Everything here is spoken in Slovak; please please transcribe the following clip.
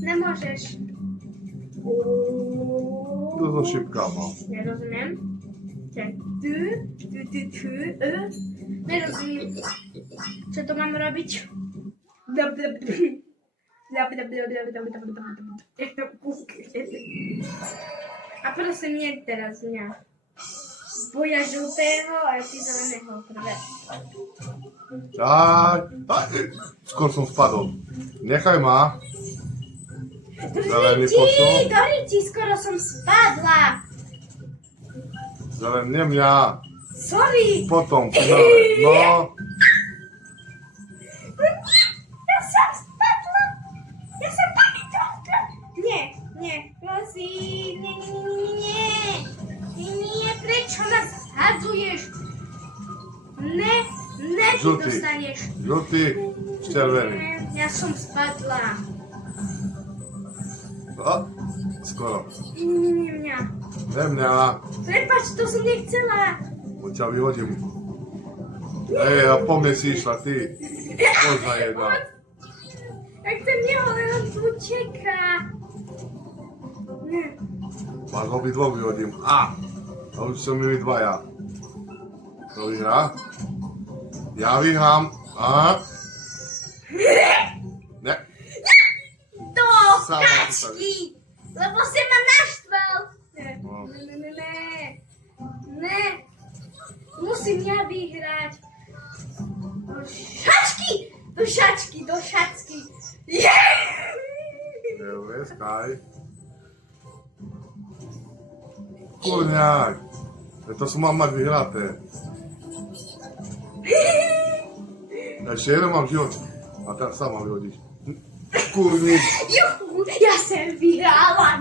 Nemôžeš. To zo šipka mal. Nerozumiem. Nerozumiem. Čo to mám robiť? A prosím, nie teraz mňa. Boja žltého a ty zeleného prvé. Tak, skôr som spadol. Nechaj ma. Zelený pošol. Doriti, skoro som spadla. Zelený, nie mňa. Sorry. Potom, finále. No, Ja som spadla. Ja som taký trochu. Nie, prosím, nie, prečo nás hadzuješ? Ne, ty Žltý. dostaneš. žltý, červený. Ja som spadla. Skoro. Nie mňa. Nie mňa. Prepáč, to som nechcela. Bo ťa vyhodím. A po mne si išla ty. Možná jedna. Ja chcem neho, len on tu čeká. Ne. Vás obidvoch vyhodím. A už som mi dvaja. To vyhrá. Ja vyhrám. Ne. Do Sama kačky! Lebo si ma naštval. No. Ne. Musím ja vyhrať. Do šačky. Neuveskaj. Kurňák. To som mám mať vyhraté. Ešte jeden mám život. A teraz sama vyhodíš. Kurník. Juhu, ja som vyhrala.